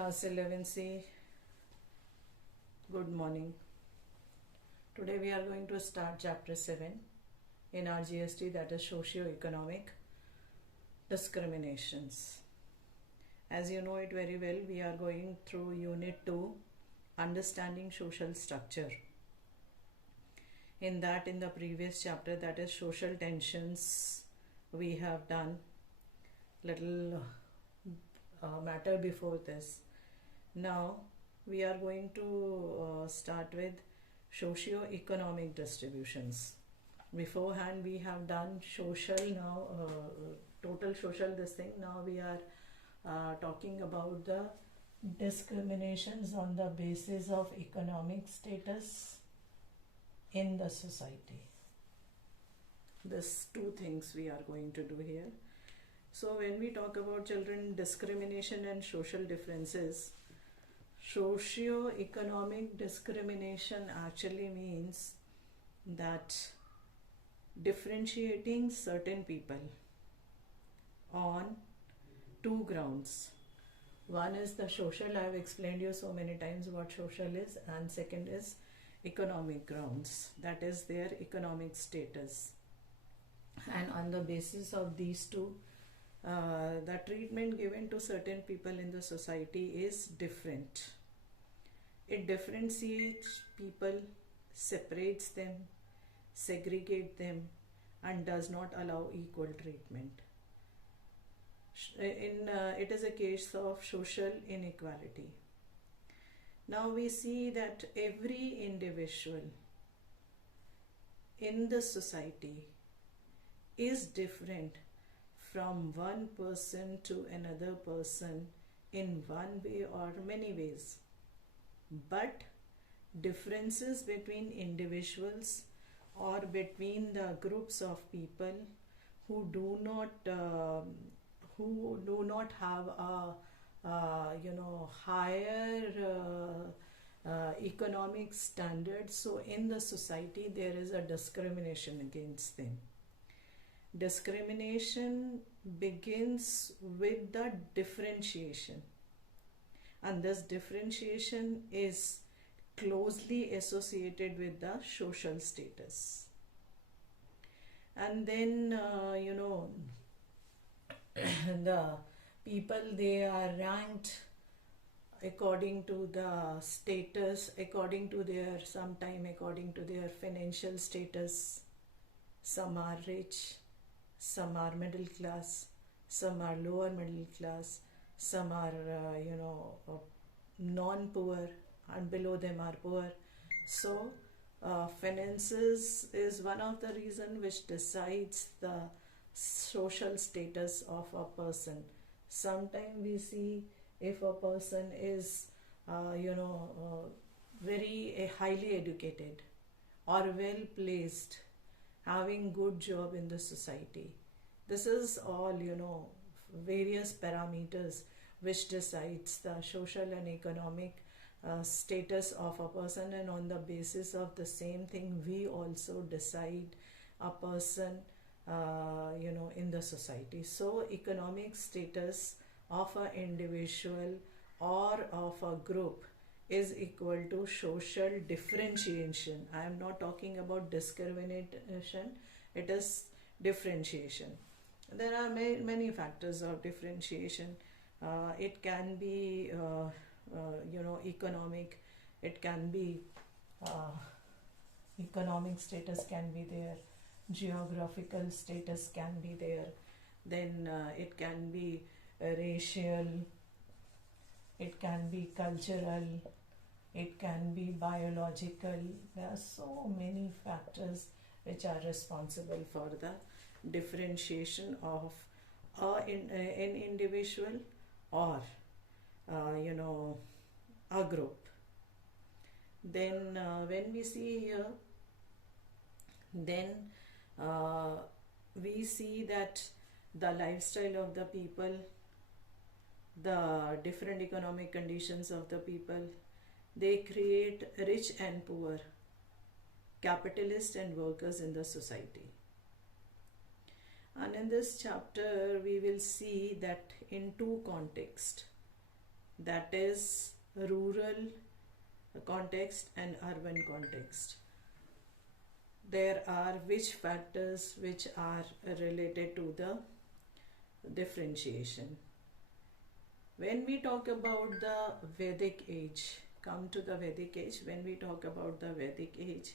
Class 11C, good morning. Today we are going to start chapter 7 in our GST, that is Socio-Economic Discriminations. As you know it very well, we are going through Unit 2, Understanding Social Structure. In the previous chapter, that is Social Tensions, we have done little matter before this. Now we are going to start with socio-economic distributions. Beforehand we have done social, now total social this thing. Now we are talking about the discriminations on the basis of economic status in the society. These two things we are going to do here. So when we talk about children, discrimination and social differences, socio-economic discrimination actually means that differentiating certain people on two grounds. One is the social, I have explained you so many times what social is, and second is economic grounds, that is their economic status. And on the basis of these two, the treatment given to certain people in the society is different. It differentiates people, separates them, segregates them, and does not allow equal treatment. It is a case of social inequality. Now we see that every individual in the society is different from one person to another person in one way or many ways. But differences between individuals or between the groups of people who do not have a higher economic standards, so in the society there is a discrimination against them. Discrimination begins with the differentiation, and this differentiation is closely associated with the social status. And then the people, they are ranked according to the status, according to their financial status. Some are rich, some are middle class, some are lower middle class, some are non-poor, and below them are poor. So finances is one of the reasons which decides the social status of a person. Sometimes we see if a person is very highly educated or well placed, having good job in the society. This is all various parameters which decides the social and economic status of a person, and on the basis of the same thing we also decide a person in the society. So economic status of an individual or of a group is equal to social differentiation. I am not talking about discrimination, it is differentiation. There are many factors of differentiation. It can be economic, it can be economic status can be there, geographical status can be there, then it can be racial, it can be cultural, it can be biological. There are so many factors which are responsible for the differentiation of an individual or a group. Then when we see here, then we see that the lifestyle of the people, the different economic conditions of the people, they create rich and poor, capitalists and workers in the society. And in this chapter we will see that in two contexts. that is rural context and urban context. There are which factors which are related to the differentiation. When we talk about the Vedic age, come to the Vedic age, when we talk about the Vedic age,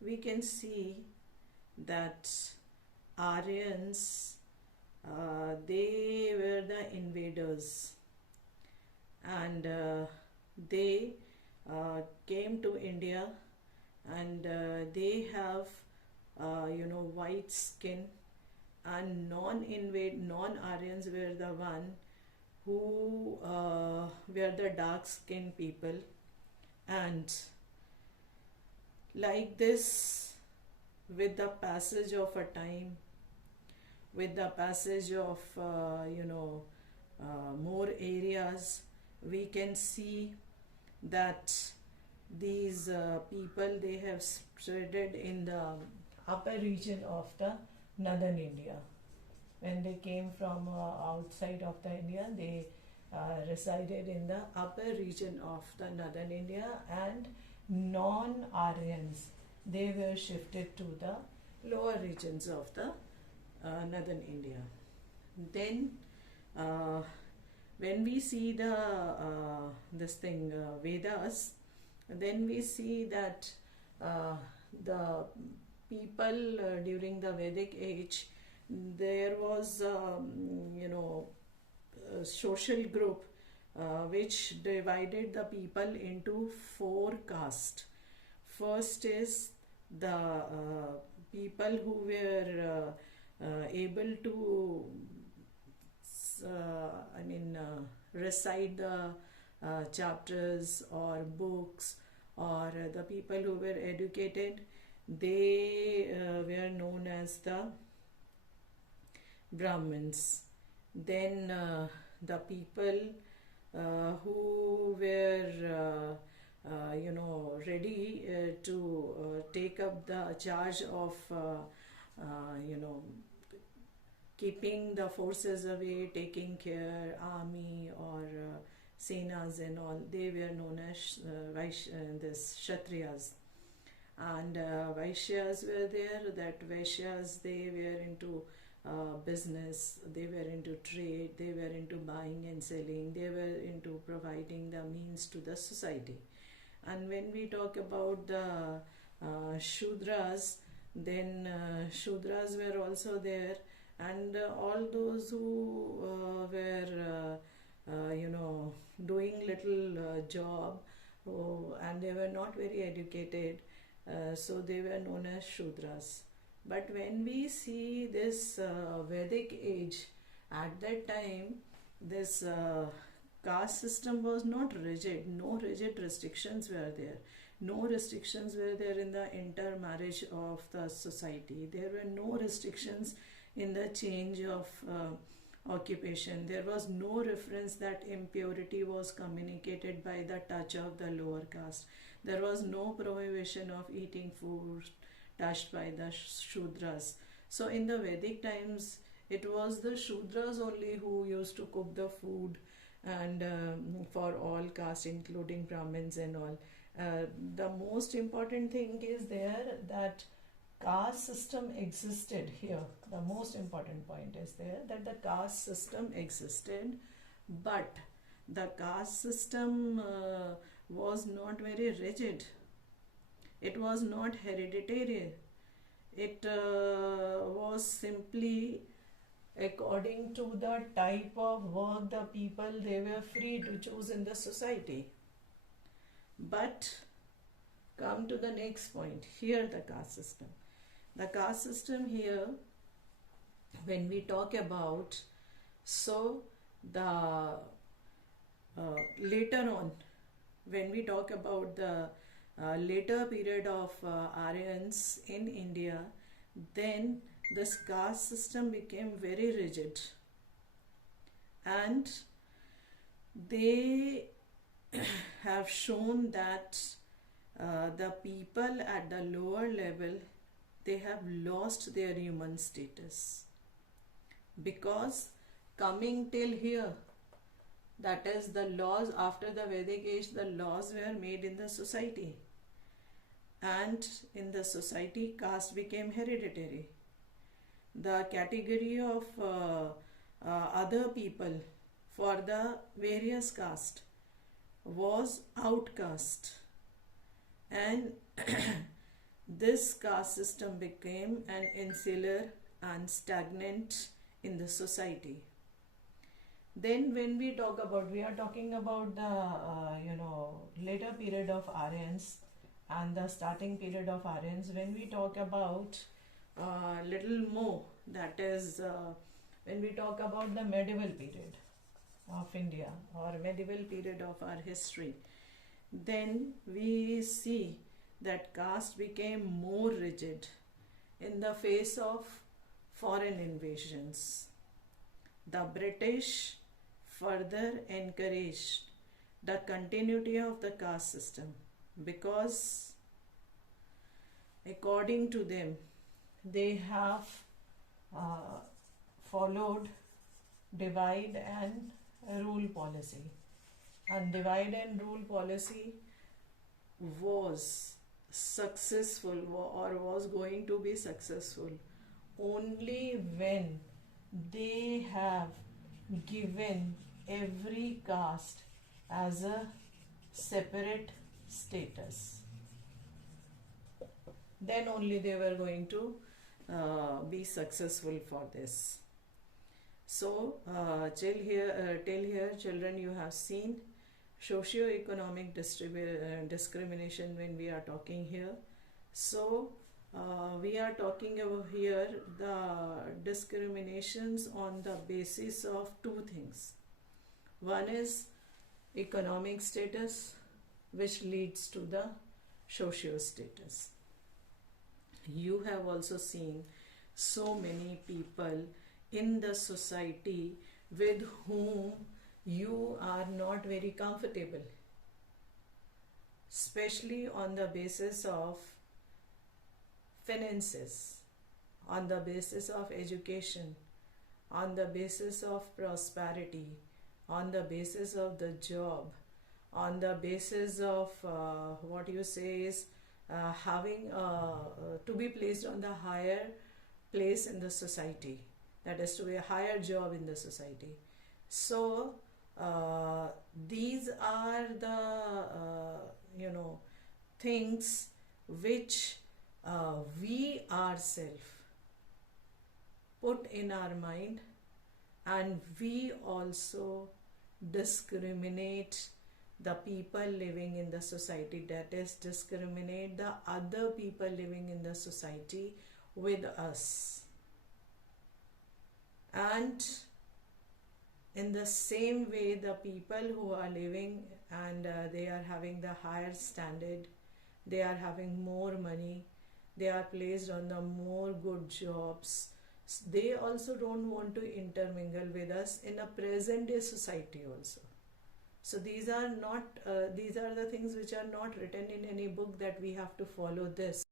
we can see that Aryans, they were the invaders, and they came to India, and they have white skin, and non-Aryans were the one who were the dark skinned people. And like this, with the passage of a time, with the passage of more areas, we can see that these people, they have spreaded in the upper region of the northern India. When they came from outside of the India, they resided in the upper region of the northern India, and non-Aryans, they were shifted to the lower regions of the northern India. Then when we see the Vedas, then we see that the people during the Vedic age, there was a social group which divided the people into 4 castes. First is the people who were able to recite the chapters or books, or the people who were educated, they were known as the Brahmins. Then the people who were ready to take up the charge of keeping the forces away, taking care, army or senas and all, they were known as this Kshatriyas. And Vaishyas were there. That Vaishyas, they were into business, they were into trade, they were into buying and selling, they were into providing the means to the society. And when we talk about the Shudras, then Shudras were also there, and all those who were doing little job, and they were not very educated, so they were known as Shudras. But when we see this Vedic age, at that time, this caste system was not rigid. No rigid restrictions were there. No restrictions were there in the intermarriage of the society. There were no restrictions in the change of occupation. There was no reference that impurity was communicated by the touch of the lower caste. There was no prohibition of eating food touched by the Shudras. So in the Vedic times, it was the Shudras only who used to cook the food, and for all castes, including Brahmins and all. The most important thing is there that caste system existed here. The most important point is there that the caste system existed, but the caste system was not very rigid. It was not hereditary. It was simply according to the type of work the people, they were free to choose in the society. But come to the next point. Here the caste system. The caste system here, when we talk about, so the later on, when we talk about the later period of Aryans in India, then this caste system became very rigid, and they have shown that the people at the lower level, they have lost their human status, because coming till here, That is, the laws after the Vedic age, the laws were made in the society, and in the society caste became hereditary. The category of other people for the various caste was outcast, and this caste system became an insular and stagnant in the society. Then when we talk about, we are talking about the later period of Aryans and the starting period of Aryans. When we talk about little more, that is when we talk about the medieval period of India or medieval period of our history, then we see that caste became more rigid in the face of foreign invasions. The British further encouraged the continuity of the caste system because, according to them, they have followed divide and rule policy. And divide and rule policy was successful or was going to be successful only when they have given every caste as a separate status. Then only they were going to be successful for this. So till here children, you have seen socio-economic discrimination when we are talking here. So we are talking over here the discriminations on the basis of two things. One is economic status, which leads to the socio status. You have also seen so many people in the society with whom you are not very comfortable, especially on the basis of finances, on the basis of education, on the basis of prosperity, on the basis of the job, on the basis of what you say is having to be placed on the higher place in the society, that is to be a higher job in the society. So these are the things which we ourselves put in our mind, and we also discriminate the people living in the society, that is, discriminate the other people living in the society with us. And in the same way, the people who are living and they are having the higher standard, they are having more money, they are placed on the more good jobs, they also don't want to intermingle with us in a present day society also. So these are not these are the things which are not written in any book that we have to follow this.